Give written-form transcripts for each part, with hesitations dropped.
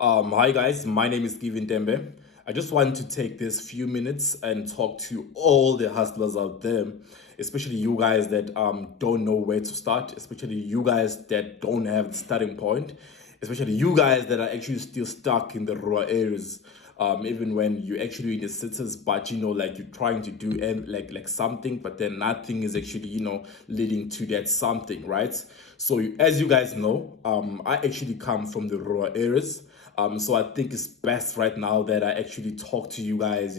Hi guys, my name is Given Dembe. I just want to take this few minutes and talk to all the hustlers out there, especially you guys that don't know where to start, especially you guys that don't have the starting point, especially you guys that are actually still stuck in the rural areas. Even when you're actually in the cities, but like you're trying to do like something, but then nothing is actually leading to that something, right? So as you guys know, I actually come from the rural areas. So I think it's best right now that I actually talk to you guys,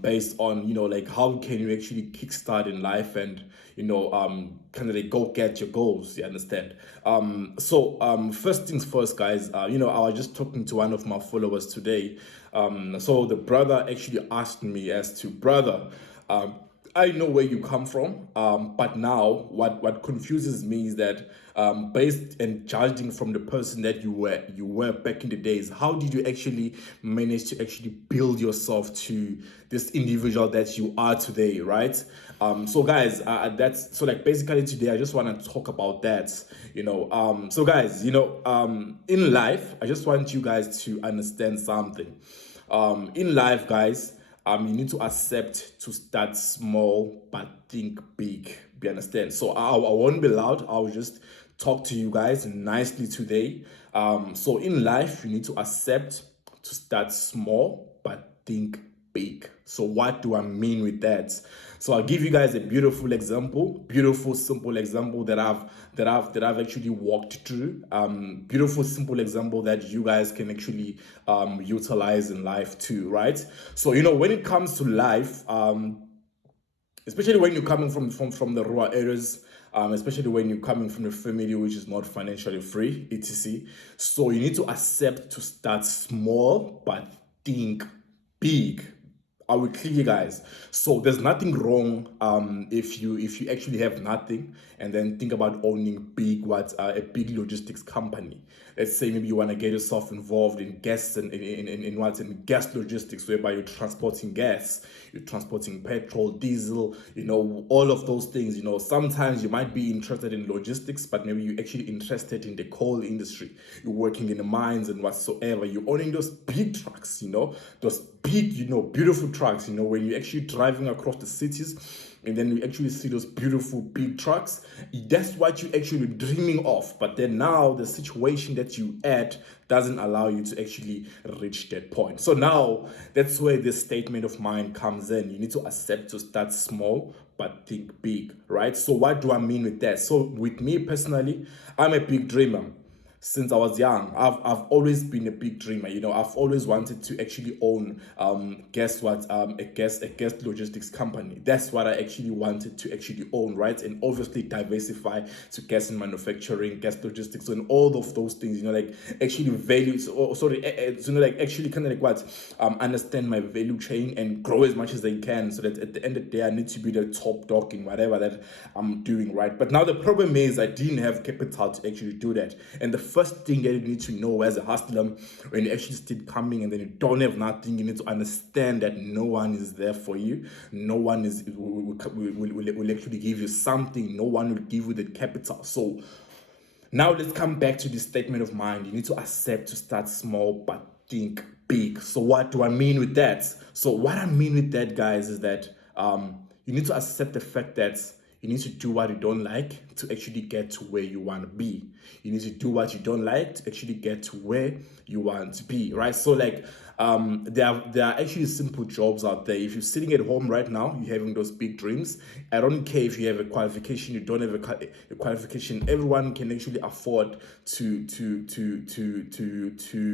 based on, like how can you actually kickstart in life and, kind of like go get your goals, you understand? First things first, guys, I was just talking to one of my followers today. So the brother actually asked me as to, brother, I know where you come from, but now what confuses me is that based and judging from the person that you were back in the days, how did you actually manage to actually build yourself to this individual that you are today, right? So guys, that's so like basically today I just want to talk about that, So guys, in life, I just want you guys to understand something. In life, guys, you need to accept to start small but think big. You understand? So I won't be loud. I'll just talk to you guys nicely today. So in life, you need to accept to start small but think big. So what do I mean with that? So I'll give you guys a beautiful example, beautiful simple example that I've actually walked through. Beautiful simple example that you guys can actually utilize in life too, right? So when it comes to life, especially when you're coming from the rural areas, especially when you're coming from a family which is not financially free, etc. So you need to accept to start small but think big. I will clear you guys. So there's nothing wrong if you actually have nothing and then think about owning a big logistics company. Let's say maybe you want to get yourself involved in gas and in gas logistics, whereby you're transporting gas, you're transporting petrol, diesel, all of those things. Sometimes you might be interested in logistics, but maybe you're actually interested in the coal industry. You're working in the mines and whatsoever. You're owning those big trucks, those big, beautiful trucks, when you're actually driving across the cities and then you actually see those beautiful big trucks. That's what you actually dreaming of. But then now the situation that you at doesn't allow you to actually reach that point. So now that's where this statement of mine comes in. You need to accept to start small but think big, right? So what do I mean with that? So with me personally, I'm a big dreamer. Since I was young, I've always been a big dreamer. I've always wanted to actually own guess what, a gas logistics company. That's what I actually wanted to actually own, right? And obviously diversify to gas and manufacturing, gas logistics, and all of those things. Like actually value. Like actually kind of like what understand my value chain and grow as much as I can, so that at the end of the day I need to be the top dog in whatever that I'm doing, right? But now the problem is I didn't have capital to actually do that. And the first thing that you need to know as a hustler, when you actually start coming and then you don't have nothing, you need to understand that no one is there for you. No one will actually give you something. No one will give you the capital. So now let's come back to this statement of mine. You need to accept to start small but think big. So what do I mean with that? So what I mean with that, guys, is that you need to accept the fact that you need to do what you don't like to actually get to where you want to be. You need to do what you don't like to actually get to where you want to be, right? So like there are actually simple jobs out there. If you're sitting at home right now, you're having those big dreams. I don't care if you have a qualification, you don't have a qualification. Everyone can actually afford to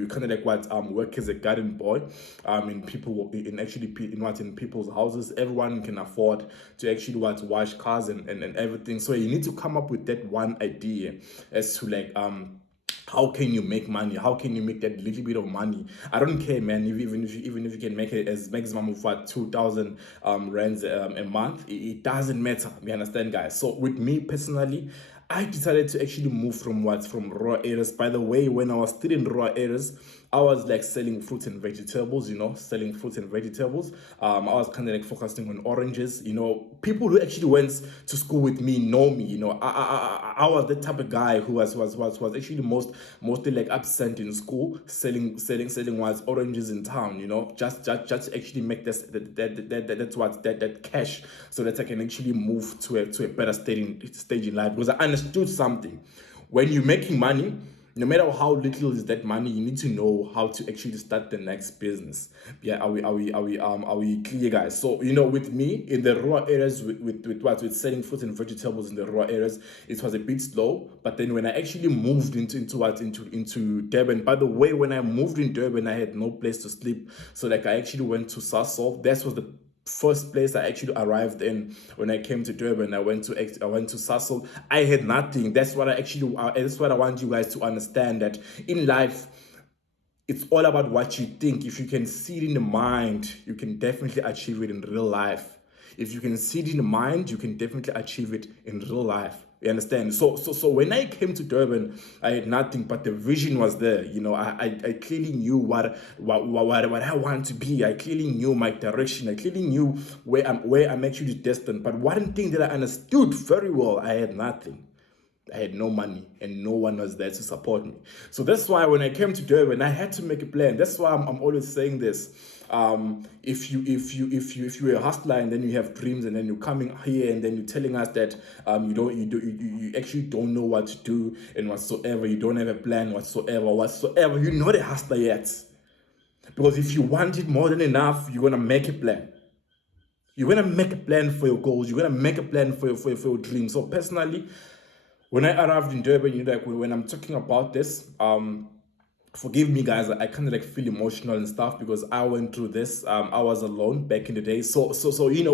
kind of like work as a garden boy in people's houses. Everyone can afford to actually wash cars and everything. So you need to come up with that one idea as to like how can you make money? How can you make that little bit of money? I don't care, man. Even if you can make it as maximum of what 2,000 rands a month, it doesn't matter. You understand, guys? So with me personally, I decided to actually move from rural areas. By the way, when I was still in rural areas, I was like selling fruits and vegetables, selling fruits and vegetables. I was kind of like focusing on oranges. People who actually went to school with me know me. I was the type of guy who was actually mostly like absent in school, selling wild oranges in town. Just to actually make that cash, so that I can actually move to a better stage in life, because I understood something. When you're making money, no matter how little is that money, you need to know how to actually start the next business. Yeah, are we clear, guys? So with me in the rural areas, with selling fruits and vegetables in the rural areas, it was a bit slow. But then when I actually moved into Durban, by the way, when I moved in Durban, I had no place to sleep, so like I actually went to Sasol. That was the first place I actually arrived in when I came to Durban. I went to Sasol. I had nothing. That's what I want you guys to understand, that in life, it's all about what you think. If you can see it in the mind, you can definitely achieve it in real life. If you can see it in the mind, you can definitely achieve it in real life. You understand? So when I came to Durban, I had nothing, but the vision was there. I clearly knew what I want to be. I clearly knew my direction. I clearly knew where I'm actually destined. But one thing that I understood very well, I had nothing. I had no money and no one was there to support me. So that's why when I came to Durban, I had to make a plan. That's why I'm always saying this. If you're a hustler and then you have dreams, and then you're coming here and then you're telling us that you actually don't know what to do and whatsoever, you don't have a plan whatsoever, you're not a hustler yet. Because if you want it more than enough, you're gonna make a plan. You're gonna make a plan for your goals. You're gonna make a plan for your dreams. So personally, when I arrived in Durban, like when I'm talking about this, forgive me, guys, I kind of like feel emotional and stuff, because I went through this. I was alone back in the day. So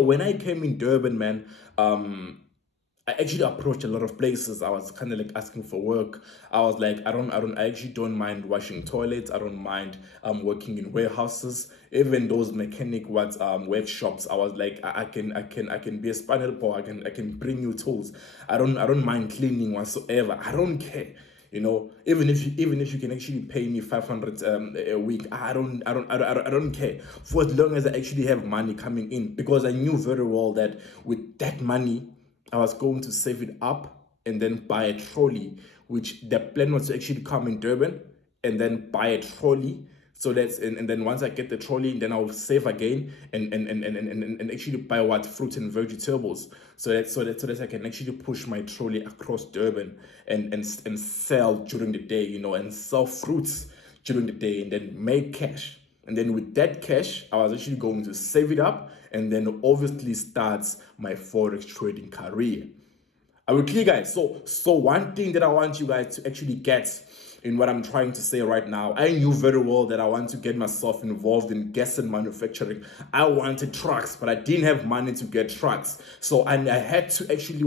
when I came in Durban, man, I actually approached a lot of places. I was kind of like asking for work. I was like, I actually don't mind washing toilets. I don't mind working in warehouses, even those mechanic workshops. I was like, I can be a spinal boy. I can bring you tools. I don't mind cleaning whatsoever. I don't care. Even if you can actually pay me 500 a week, I don't care, for as long as I actually have money coming in, because I knew very well that with that money, I was going to save it up and then buy a trolley, which the plan was to actually come in Durban and then buy a trolley. So and then once I get the trolley, then I'll save again and actually buy fruit and vegetables. So that I can actually push my trolley across Durban and sell during the day, and sell fruits during the day and then make cash. And then with that cash, I was actually going to save it up and then obviously starts my forex trading career. Are we clear, guys? So one thing that I want you guys to actually get in what I'm trying to say right now, I knew very well that I want to get myself involved in gas and manufacturing. I wanted trucks, but I didn't have money to get trucks. So I had to actually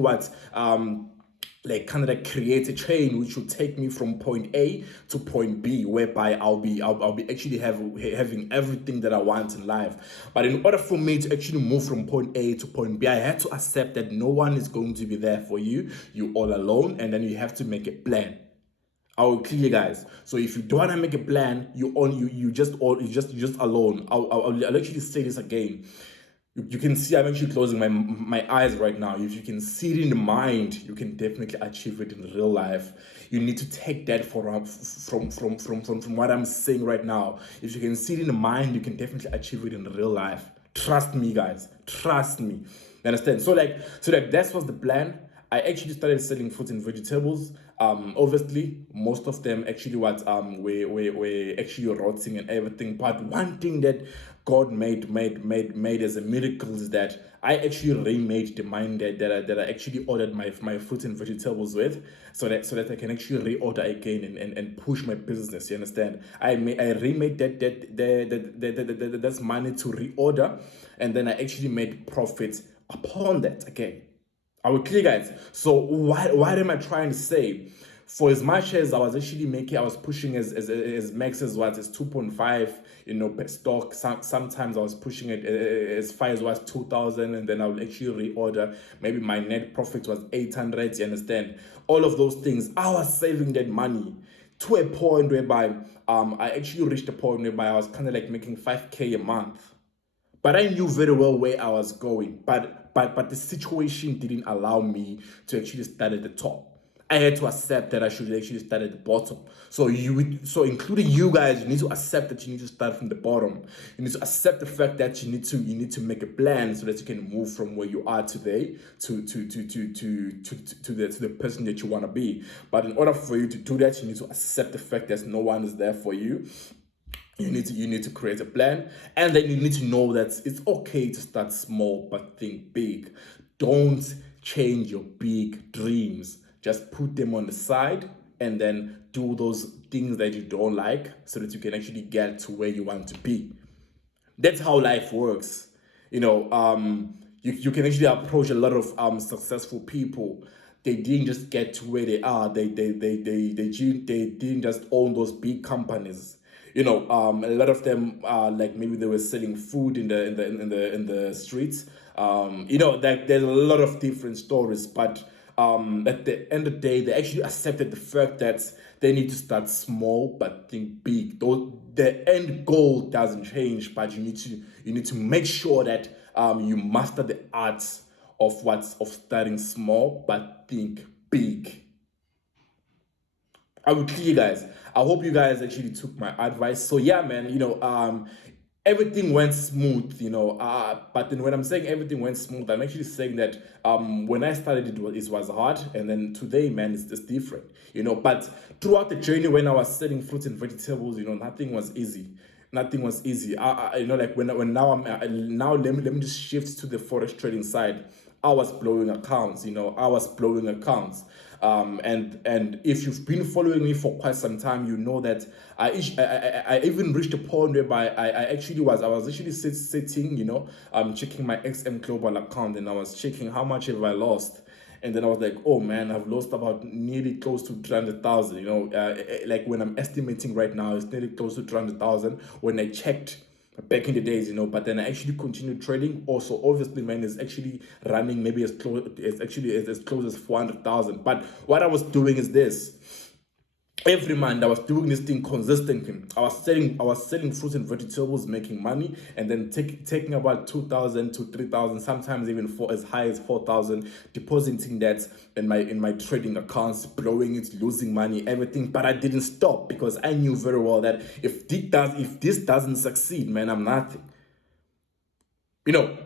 kind of like create a chain which will take me from point A to point B, whereby I'll be actually having everything that I want in life. But in order for me to actually move from point A to point B, I had to accept that no one is going to be there for you. You're all alone, and then you have to make a plan. I will clear, guys. So if you don't want to make a plan, you're just alone. I'll actually say this again. You can see I'm actually closing my eyes right now. If you can see it in the mind, you can definitely achieve it in real life. You need to take that from what I'm saying right now. If you can see it in the mind, you can definitely achieve it in real life. Trust me, guys. Trust me. You understand? So that was the plan. I actually started selling fruits and vegetables. Obviously, most of them actually were actually rotting and everything. But one thing that God made as a miracle is that I actually remade the mind that I actually ordered my fruits and vegetables with, so that I can actually reorder again and push my business. You understand? I remade that's money to reorder, and then I actually made profits upon that again. Are we clear, guys? So what am I trying to say? For as much as I was actually making, I was pushing as max as what is 2.5, per stock. Sometimes I was pushing it as far as what 2,000, and then I would actually reorder. Maybe my net profit was 800. You understand? All of those things, I was saving that money to a point whereby I actually reached a point whereby I was kind of like making 5K a month. But I knew very well where I was going. But the situation didn't allow me to actually start at the top. I had to accept that I should actually start at the bottom. So including you guys, you need to accept that you need to start from the bottom. You need to accept the fact that you need to make a plan so that you can move from where you are today to the person that you want to be. But in order for you to do that, you need to accept the fact that no one is there for you. You need to create a plan, and then you need to know that it's okay to start small but think big. Don't change your big dreams. Just put them on the side and then do those things that you don't like so that you can actually get to where you want to be. That's how life works. You can actually approach a lot of successful people. They didn't just get to where they are. They didn't just own those big companies. A lot of them like maybe they were selling food in the streets. That there's a lot of different stories, but at the end of the day, they actually accepted the fact that they need to start small but think big. Though the end goal doesn't change, but you need to make sure that you master the art of starting small but think big. I will kill you guys. I hope you guys actually took my advice. So yeah, man, everything went smooth, but then when I'm saying everything went smooth, I'm actually saying that when I started it was hard, and then today, man, it's just different, but throughout the journey when I was selling fruits and vegetables, nothing was easy. Nothing was easy. Like when now now let me just shift to the forex trading side. I was blowing accounts, I was blowing accounts. And if you've been following me for quite some time, you know that I even reached a point whereby I was actually sitting, checking my XM Global account, and I was checking how much have I lost. And then I was like, oh man, I've lost about nearly close to 300,000. Like when I'm estimating right now, it's nearly close to 300,000. When I checked back in the days, but then I actually continued trading. Also, obviously, man, is actually running maybe as close as 400,000. But what I was doing is this. Every month I was doing this thing consistently. I was selling fruits and vegetables, making money, and then taking about 2,000 to 3,000, sometimes even as high as 4,000, depositing that in my trading accounts, blowing it, losing money, everything. But I didn't stop because I knew very well that if this doesn't succeed, man, I'm nothing. I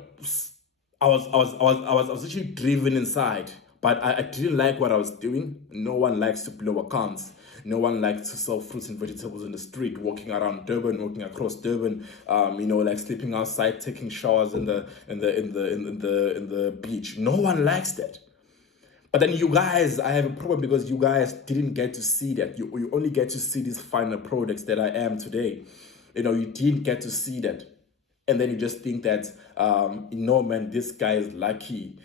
was actually driven inside, but I didn't like what I was doing. No one likes to blow accounts. No one likes to sell fruits and vegetables in the street, walking around Durban, walking across Durban, like sleeping outside, taking showers in the beach. No one likes that. But then you guys, I have a problem because you guys didn't get to see that. You only get to see these final products that I am today. You didn't get to see that. And then you just think that, man, this guy is lucky.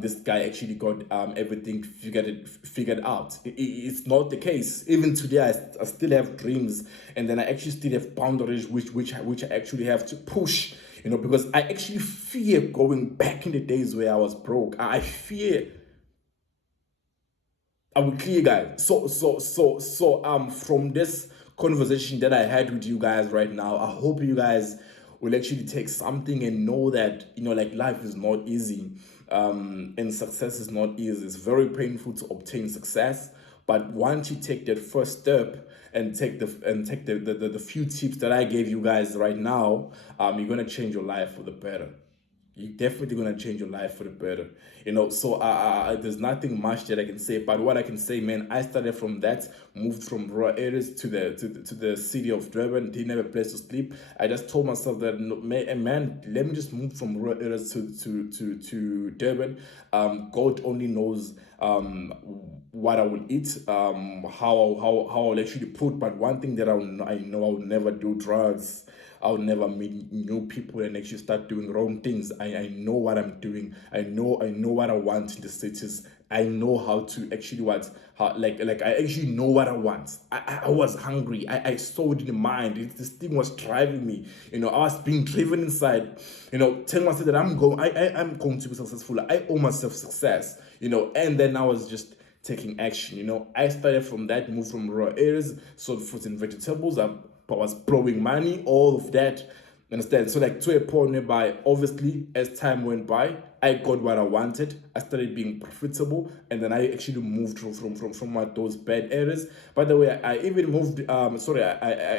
This guy actually got everything figured out. It's not the case. Even today, I still have dreams, and then I actually still have boundaries which I actually have to push. Because I actually fear going back in the days where I was broke. I fear. I will clear, guys. So from this conversation that I had with you guys right now, I hope you guys will actually take something and know that like life is not easy, and success is not easy. It's very painful to obtain success, but once you take that first step and take the few tips that I gave you guys right now, you're gonna change your life for the better. You're definitely gonna change your life for the better. So there's nothing much that I can say, but what I can say, man, I started from that, moved from rural areas to the city of Durban, didn't have a place to sleep. I just told myself that, man, let me just move from rural areas to Durban. God only knows what I will eat, how I'll actually put. But one thing that I know, I will never do drugs. I'll never meet new people and actually start doing wrong things. I know what I'm doing. I know what I want in the cities. I know how to actually like I actually know what I want. I was hungry. I saw it in the mind. This thing was driving me. I was being driven inside. Telling myself that I'm going to be successful. I owe myself success. And then I was just taking action. I started from that, moved from rural areas, sold fruits and vegetables. I was blowing money, all of that. Understand? So like to a point whereby obviously as time went by, I got what I wanted. I started being profitable, and then I actually moved from those bad areas. By the way, I even moved. I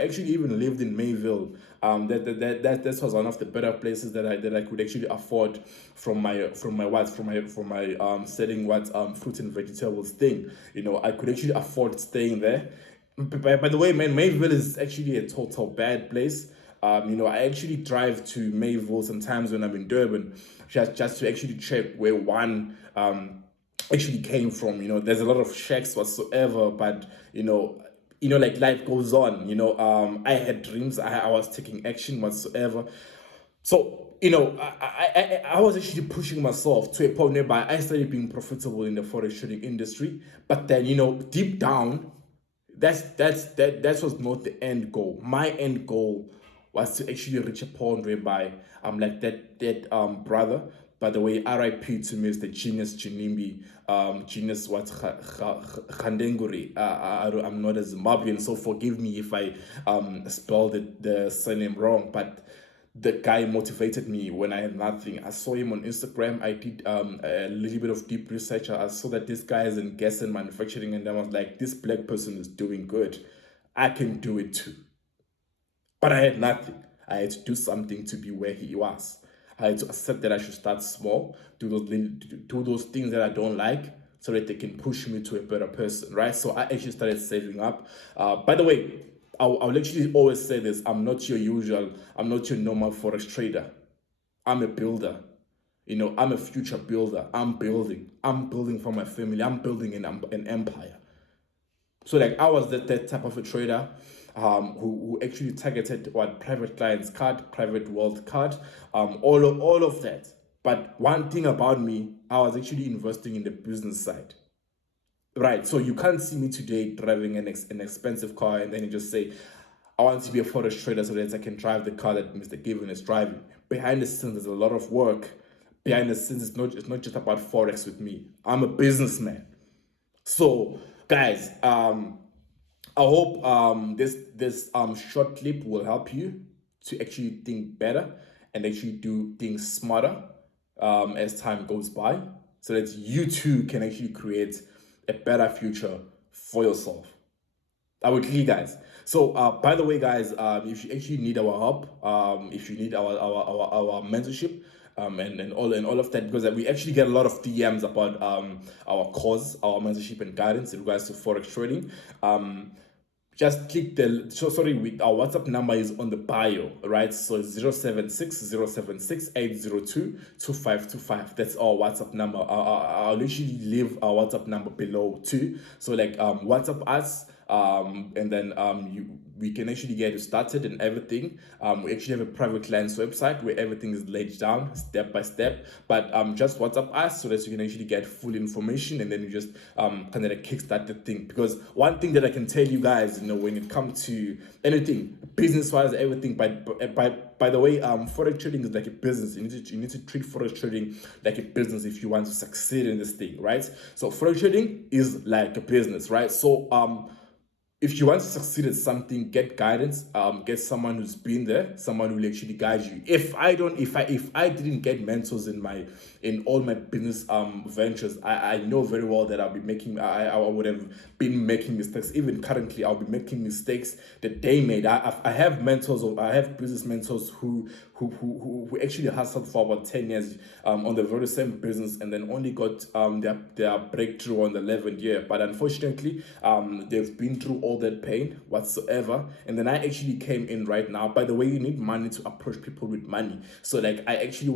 actually even lived in Mayville. That was one of the better places that I could actually afford from my selling fruit and vegetables thing. I could actually afford staying there. By the way, man, Mayville is actually a total bad place. I actually drive to Mayville sometimes when I'm in Durban, just to actually check where one actually came from. There's a lot of shacks whatsoever, but like life goes on. I had dreams. I was taking action whatsoever. So I was actually pushing myself to a point whereby I started being profitable in the forex trading industry. But then deep down, that was not the end goal. My end goal was to actually reach a point whereby I'm like that brother. By the way, RIP to Mr. Genius Chinimbi, Genius what Khandenguri. I'm not a Zimbabwean, so forgive me if I spelled the surname wrong, but the guy motivated me when I had nothing. I saw him on Instagram. I did a little bit of deep research. I saw that this guy is in gas and manufacturing, and I was like, this black person is doing good. I can do it too. But I had nothing. I had to do something to be where he was. I had to accept that I should start small, do those things that I don't like, so that they can push me to a better person, right? So I actually started saving up. By the way, I'll actually always say this: I'm not your normal forex trader. I'm a builder. I'm a future builder. I'm building for my family. I'm building an empire. So like I was that type of a trader who actually targeted what private clients card, private wealth card, all of that. But one thing about me, I was actually investing in the business side. Right, so you can't see me today driving an expensive car and then you just say, I want to be a forex trader so that I can drive the car that Mr. Given is driving. Behind the scenes, there's a lot of work. Behind the scenes, it's not just about forex with me. I'm a businessman. So, guys, I hope this short clip will help you to actually think better and actually do things smarter as time goes by, so that you too can actually create a better future for yourself. I would leave, guys. So by the way, guys, if you actually need our help, if you need our mentorship, and all of that, because we actually get a lot of DMs about our cause, our mentorship and guidance in regards to forex trading. Just click our WhatsApp number is on the bio, right? So it's 076 That's our WhatsApp number. I'll literally leave our WhatsApp number below too. So like WhatsApp us, and then we can actually get you started and everything. We actually have a private client's website where everything is laid down step by step. But just WhatsApp us so that you can actually get full information, and then you just kind of like kickstart the thing. Because one thing that I can tell you guys, when it comes to anything business wise, everything. By the way, forex trading is like a business. You need to treat forex trading like a business if you want to succeed in this thing, right? So forex trading is like a business, right? So if you want to succeed at something, get guidance, get someone who's been there, someone who will actually guide you. If I didn't get mentors in all my business ventures, I know very well that I would have been making mistakes. Even currently, I'll be making mistakes that they made. I have mentors, or I have business mentors who actually hustled for about 10 years on the very same business, and then only got their breakthrough on the 11th year. But unfortunately, they've been through all that pain whatsoever, and then I actually came in right now. By the way, you need money to approach people with money. So like I actually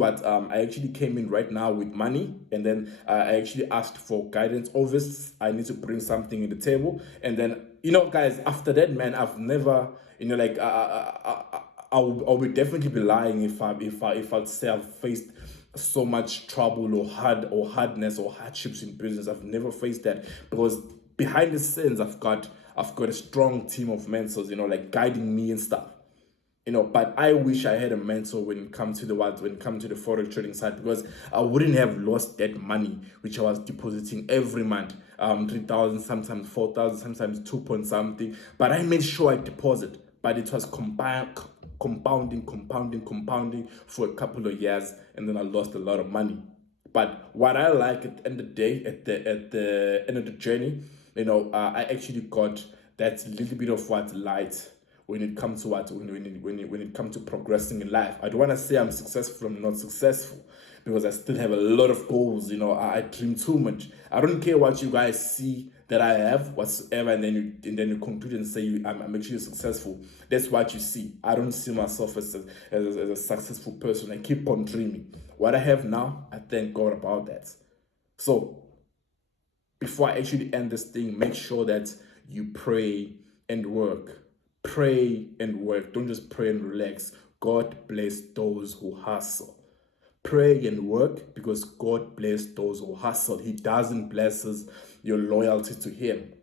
came in right now with money, and then I actually asked for guidance. Obviously, I need to bring something in the table, and then guys, after that, man, I've never I'll be definitely be lying if I'd say I've faced so much trouble or hardness or hardships in business. I've never faced that, because behind the scenes I've got a strong team of mentors, like guiding me and stuff. But I wish I had a mentor when it comes to the forex trading side, because I wouldn't have lost that money which I was depositing every month, 3,000, sometimes 4,000, sometimes 2 point something. But I made sure I deposit. But it was compounding for a couple of years, and then I lost a lot of money. But what I like at the end of the day, at the end of the journey, I actually got that little bit of what light when it comes to when it comes to progressing in life. I don't want to say I'm successful, I'm not successful, because I still have a lot of goals. I dream too much. I don't care what you guys see that I have whatsoever, and then you conclude and say I'm actually successful. That's what you see. I don't see myself as a successful person. I keep on dreaming. What I have now, I thank God about that. So before I actually end this thing, make sure that you pray and work. Pray and work. Don't just pray and relax. God bless those who hustle. Pray and work, because God bless those who hustle. He doesn't bless your loyalty to Him.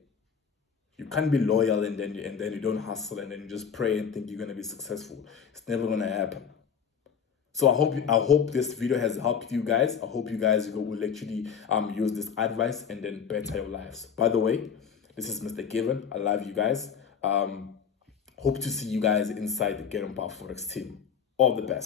You can't be loyal and then you don't hustle, and then you just pray and think you're gonna be successful. It's never gonna happen. So I hope this video has helped you guys. I hope you guys will actually use this advice and then better your lives. By the way, this is Mr. Given. I love you guys. Hope to see you guys inside the Get On Power Forex team. All the best.